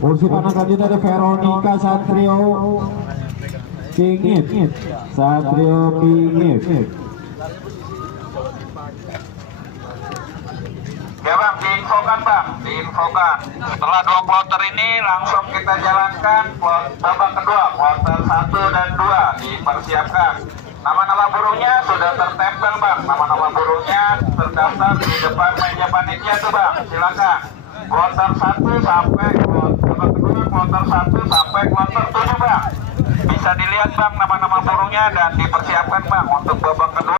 Kursi kanan lanjut ada Veronica Satrio Pingit. Satrio Pingit. Ya bang, diinfokan bang, diinfokan. Setelah 2 kloter ini langsung kita jalankan babak kedua, kloter 1 dan 2 dipersiapkan. Nama-nama burungnya sudah tertempel bang, nama-nama burungnya terdaftar di depan meja panitia tuh bang, silakan. Kloter 1 sampai babak kedua, kloter 1 sampai kloter 7 bang. Bisa dilihat bang nama-nama burungnya dan dipersiapkan bang untuk babak kedua.